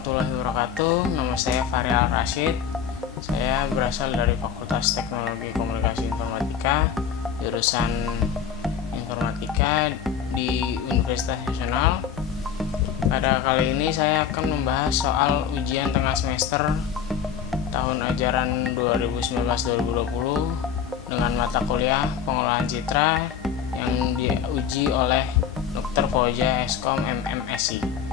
warahmatullahi wabarakatuh. Nama saya Fahri Al-Rashid. Saya berasal dari Fakultas Teknologi Komunikasi Informatika, jurusan Informatika di Universitas Nasional. Pada kali ini saya akan membahas soal ujian tengah semester tahun ajaran 2019-2020 dengan mata kuliah Pengolahan Citra yang diuji oleh Dr. Fauza Eskom MMSI.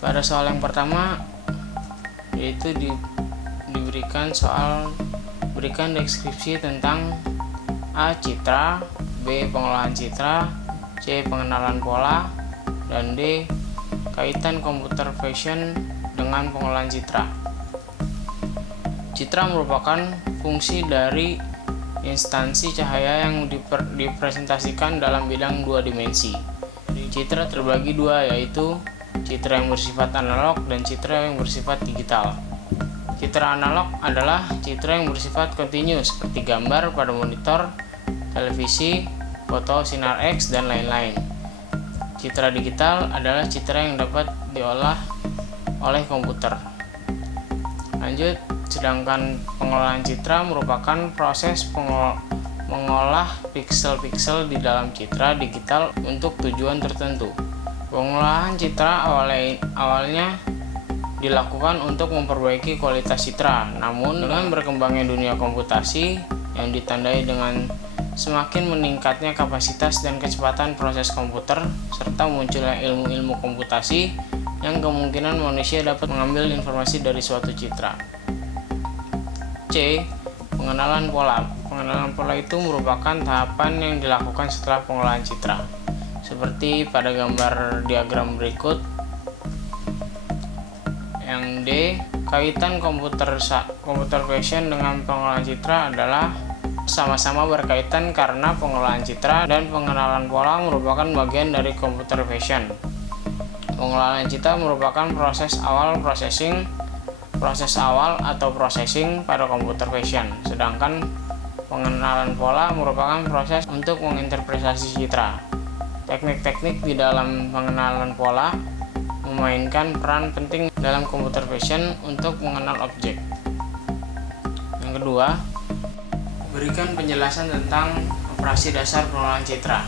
Pada soal yang pertama yaitu diberikan soal berikan deskripsi tentang A. Citra, B. Pengolahan citra, C. Pengenalan pola, dan D. Kaitan computer vision dengan pengolahan citra. Citra merupakan fungsi dari instansi cahaya yang dipresentasikan dalam bidang dua dimensi. Citra terbagi dua, yaitu citra yang bersifat analog dan citra yang bersifat digital. Citra analog adalah citra yang bersifat kontinu seperti gambar pada monitor, televisi, foto sinar X, dan lain-lain. Citra digital adalah citra yang dapat diolah oleh komputer. Lanjut, sedangkan pengolahan citra merupakan proses mengolah piksel-piksel di dalam citra digital untuk tujuan tertentu. Pengolahan citra awalnya dilakukan untuk memperbaiki kualitas citra, namun dengan berkembangnya dunia komputasi yang ditandai dengan semakin meningkatnya kapasitas dan kecepatan proses komputer, serta munculnya ilmu-ilmu komputasi yang kemungkinan manusia dapat mengambil informasi dari suatu citra. C. Pengenalan pola. Pengenalan pola itu merupakan tahapan yang dilakukan setelah pengolahan citra, seperti pada gambar diagram berikut. Yang D. Kaitan computer vision dengan pengolahan citra adalah sama-sama berkaitan karena pengolahan citra dan pengenalan pola merupakan bagian dari computer vision. Pengolahan citra merupakan proses awal atau processing pada computer vision, sedangkan pengenalan pola merupakan proses untuk menginterpretasi citra. Teknik-teknik di dalam pengenalan pola memainkan peran penting dalam computer vision untuk mengenal objek. Yang kedua, berikan penjelasan tentang operasi dasar pengolahan citra.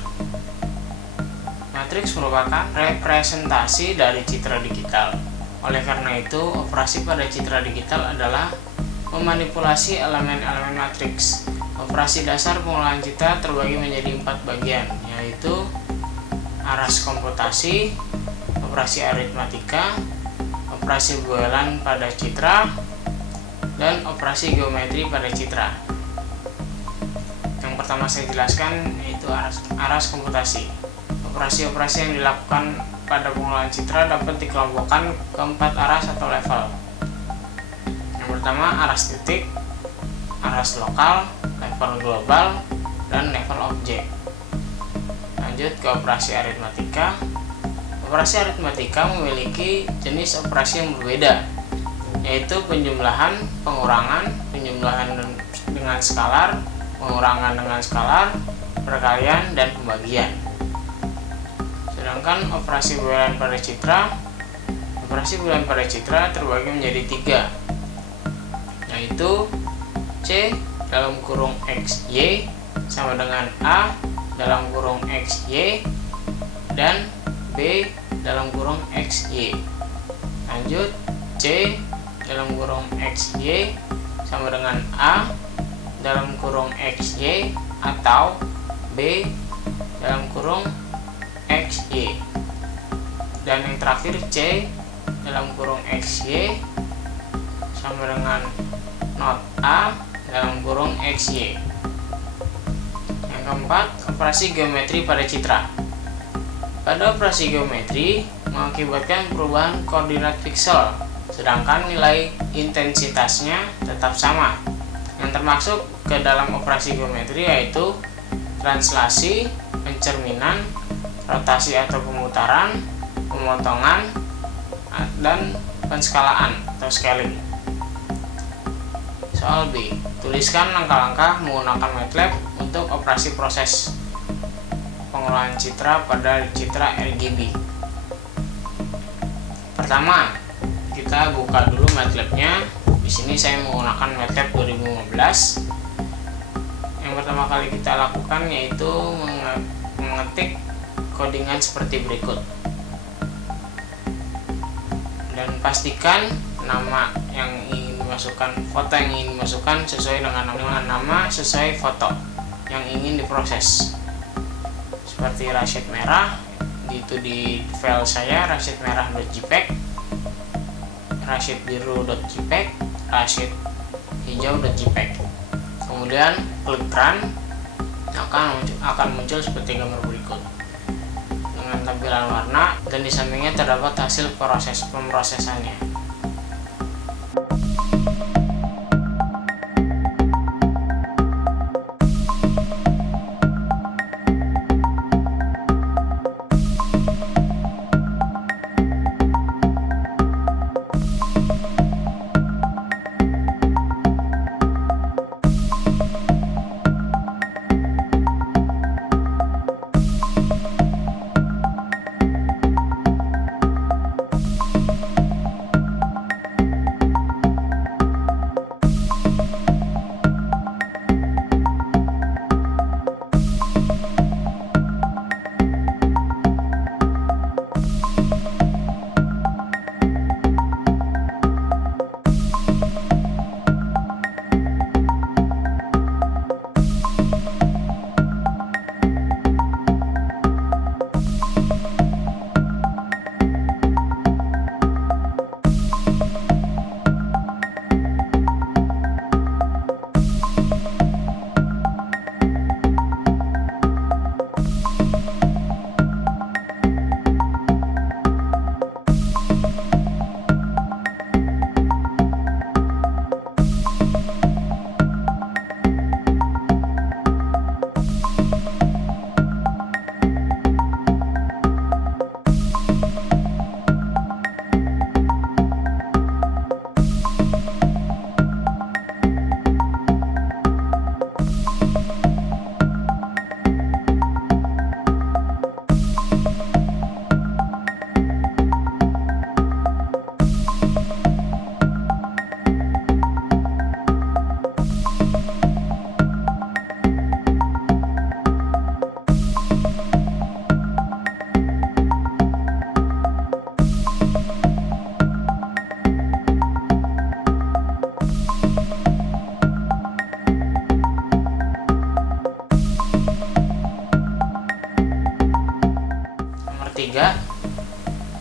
Matriks merupakan representasi dari citra digital. Oleh karena itu, operasi pada citra digital adalah memanipulasi elemen-elemen matriks. Operasi dasar pengolahan citra terbagi menjadi 4 bagian, yaitu aras komputasi, operasi aritmatika, operasi bualan pada citra, dan operasi geometri pada citra. Yang pertama saya jelaskan yaitu aras komputasi. Operasi-operasi yang dilakukan pada pengolahan citra dapat dikelompokkan ke 4 aras atau level. Yang pertama aras titik, aras lokal, level global, dan level objek. Lanjut ke operasi aritmatika. Operasi aritmatika memiliki jenis operasi yang berbeda, yaitu penjumlahan, pengurangan, penjumlahan dengan skalar, pengurangan dengan skalar, perkalian, dan pembagian. Sedangkan operasi bualan pada citra terbagi menjadi 3, yaitu C dalam kurung XY sama dengan A dalam kurung XY dan B dalam kurung XY. Lanjut, C dalam kurung XY sama dengan A dalam kurung XY atau B dalam kurung XY. Dan yang terakhir C dalam kurung XY sama dengan not A dalam kurung XY. Yang keempat, operasi geometri pada citra. Pada operasi geometri mengakibatkan perubahan koordinat piksel, sedangkan nilai intensitasnya tetap sama. Yang termasuk ke dalam operasi geometri yaitu translasi, pencerminan, rotasi atau pemutaran, pemotongan, dan penskalaan atau scaling. Soal B. Tuliskan langkah-langkah menggunakan MATLAB untuk operasi proses pengolahan citra pada citra RGB. pertama, kita buka dulu MATLAB-nya. Di sini saya menggunakan MATLAB 2015. Yang pertama kali kita lakukan yaitu mengetik codingan seperti berikut. Dan pastikan nama yang ingin dimasukkan, foto yang ingin dimasukkan sesuai dengan nama sesuai foto yang ingin diproses. Seperti rasyid merah, itu di file saya rasyid merah.jpg, rasyid biru.jpg, rasyid hijau.jpg. Kemudian klik run, akan muncul seperti gambar berikut dengan tampilan warna, dan di sampingnya terdapat hasil pemrosesannya.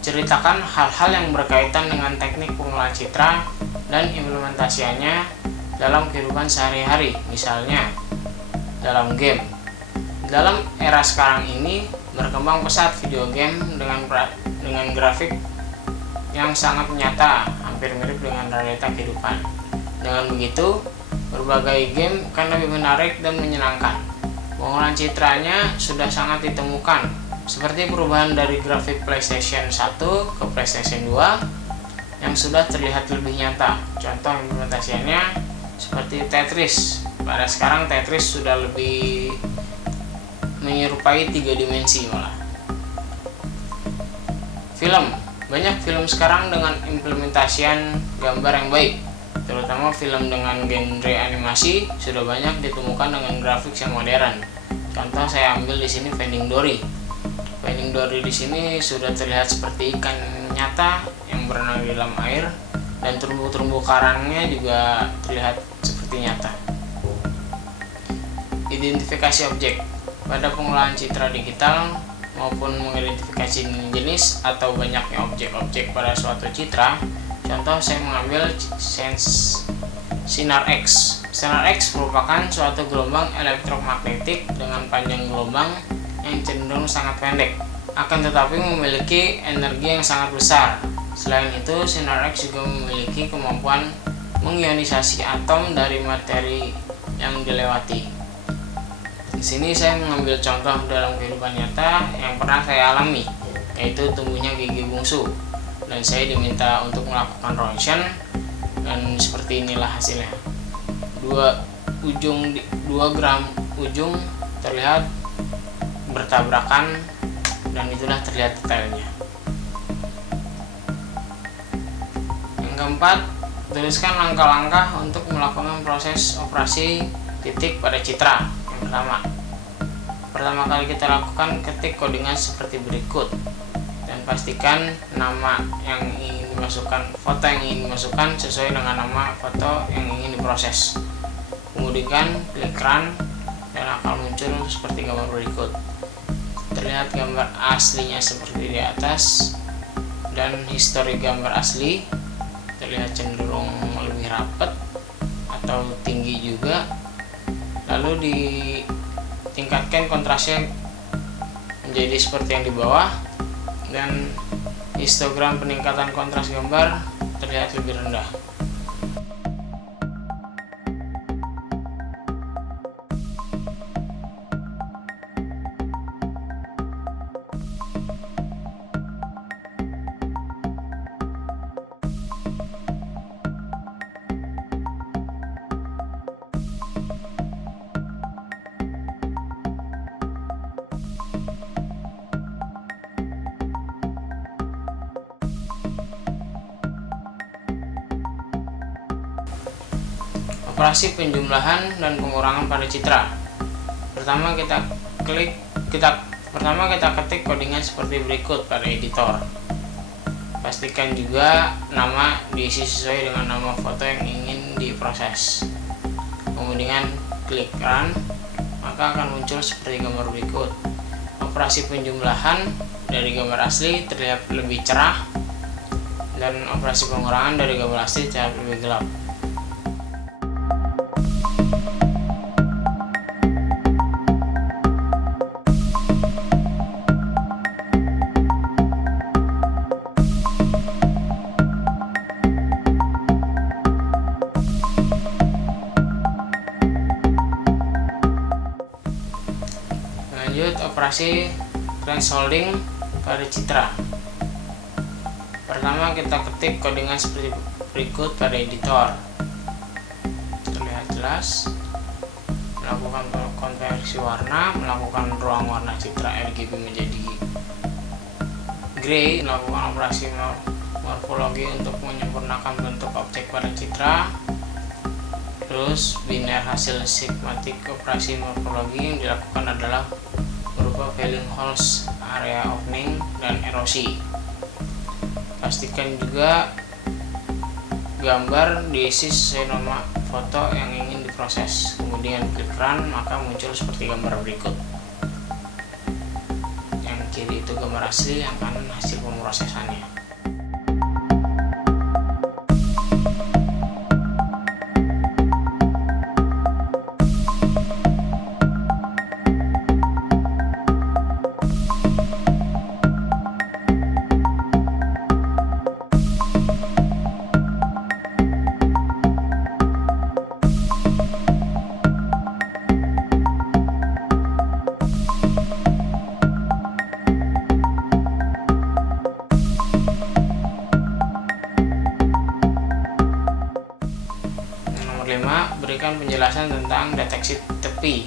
Ceritakan hal-hal yang berkaitan dengan teknik pengolahan citra dan implementasinya dalam kehidupan sehari-hari, misalnya dalam game. Dalam era sekarang ini berkembang pesat video game dengan grafik yang sangat nyata, hampir mirip dengan realita kehidupan. Dengan begitu, berbagai game akan lebih menarik dan menyenangkan. Pengolahan citranya sudah sangat ditemukan, seperti perubahan dari grafik PlayStation 1 ke PlayStation 2 yang sudah terlihat lebih nyata. Contoh implementasinya seperti Tetris. Pada sekarang Tetris sudah lebih menyerupai 3 dimensi malah. Film. Banyak film sekarang dengan implementasian gambar yang baik, terutama film dengan genre animasi sudah banyak ditemukan dengan grafik yang modern. Contoh saya ambil di sini Finding Dory. Finding Dory di sini sudah terlihat seperti ikan nyata yang berenang di dalam air, dan terumbu-terumbu karangnya juga terlihat seperti nyata. Identifikasi objek. Pada pengolahan citra digital maupun mengidentifikasi jenis atau banyaknya objek-objek pada suatu citra, contoh saya mengambil sinar X. Sinar X merupakan suatu gelombang elektromagnetik dengan panjang gelombang yang cenderung sangat pendek, akan tetapi memiliki energi yang sangat besar. Selain itu, sinar X juga memiliki kemampuan mengionisasi atom dari materi yang dilewati. Di sini saya mengambil contoh dalam kehidupan nyata yang pernah saya alami, yaitu tumbuhnya gigi bungsu, dan saya diminta untuk melakukan ronsen, dan seperti inilah hasilnya. Dua gram ujung terlihat bertabrakan, dan itulah terlihat detailnya. keempat, tuliskan langkah-langkah untuk melakukan proses operasi titik pada citra. Yang pertama kali kita lakukan, ketik codingan seperti berikut dan pastikan nama yang ingin dimasukkan, foto yang ingin dimasukkan sesuai dengan nama foto yang ingin diproses. Kemudian klik run dan akan muncul seperti gambar berikut. Terlihat gambar aslinya seperti di atas, dan histori gambar asli terlihat cenderung lebih rapat atau tinggi juga. Lalu ditingkatkan kontrasnya menjadi seperti yang di bawah, dan histogram peningkatan kontras gambar terlihat lebih rendah. Operasi penjumlahan dan pengurangan pada citra. Pertama kita ketik codingan seperti berikut pada editor. Pastikan juga nama diisi sesuai dengan nama foto yang ingin diproses. Kemudian klik run, maka akan muncul seperti gambar berikut. Operasi penjumlahan dari gambar asli terlihat lebih cerah, dan operasi pengurangan dari gambar asli terlihat lebih gelap. Lanjut, operasi thresholding pada citra. Pertama kita ketik codingan seperti berikut pada editor. Terlihat jelas. Melakukan konversi warna, melakukan ruang warna citra RGB menjadi gray, melakukan operasi morfologi untuk menyempurnakan bentuk objek pada citra. Terus biner hasil sigmatic operasi morfologi yang dilakukan adalah berupa filling holes, area opening, dan erosi. Pastikan juga gambar diisi sesuai nama foto yang ingin diproses. Kemudian klik run, maka muncul seperti gambar berikut. Yang kiri itu gambar asli, yang kanan hasil pemrosesannya. Berikan penjelasan tentang deteksi tepi.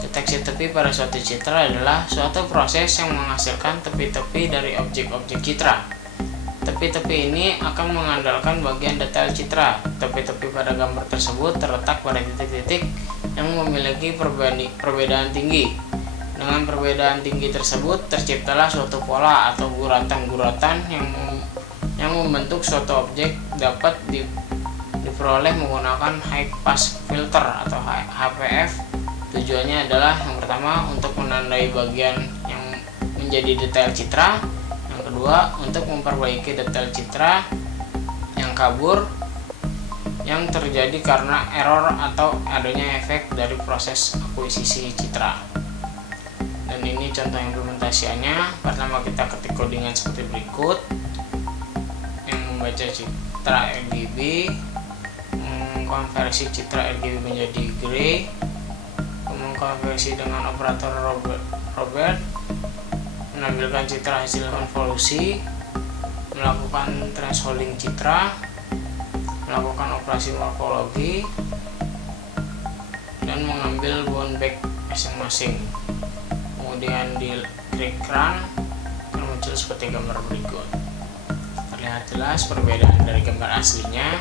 Deteksi tepi pada suatu citra adalah suatu proses yang menghasilkan tepi-tepi dari objek-objek citra. Tepi-tepi ini akan mengandalkan bagian detail citra. Tepi-tepi pada gambar tersebut terletak pada titik-titik yang memiliki perbedaan tinggi. Dengan perbedaan tinggi tersebut terciptalah suatu pola atau guratan-guratan yang membentuk suatu objek dapat diperoleh menggunakan high pass filter atau HPF. Tujuannya adalah yang pertama untuk menandai bagian yang menjadi detail citra, yang kedua untuk memperbaiki detail citra yang kabur yang terjadi karena error atau adanya efek dari proses akuisisi citra. Dan ini contoh implementasinya. Pertama kita ketik codingan seperti berikut yang membaca citra RGB, konversi citra RGB menjadi gray, mengkonversi dengan operator Robert, menampilkan citra hasil konvolusi, melakukan thresholding citra, melakukan operasi morfologi, dan mengambil bound back masing-masing. Kemudian di klik run akan muncul seperti gambar berikut. terlihat jelas perbedaan dari gambar aslinya.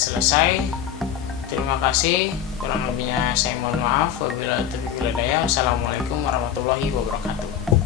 Selesai. Terima kasih. Kurang lebihnya saya mohon maaf. Wabillahi taufiq wal hidayah. Wassalamualaikum warahmatullahi wabarakatuh.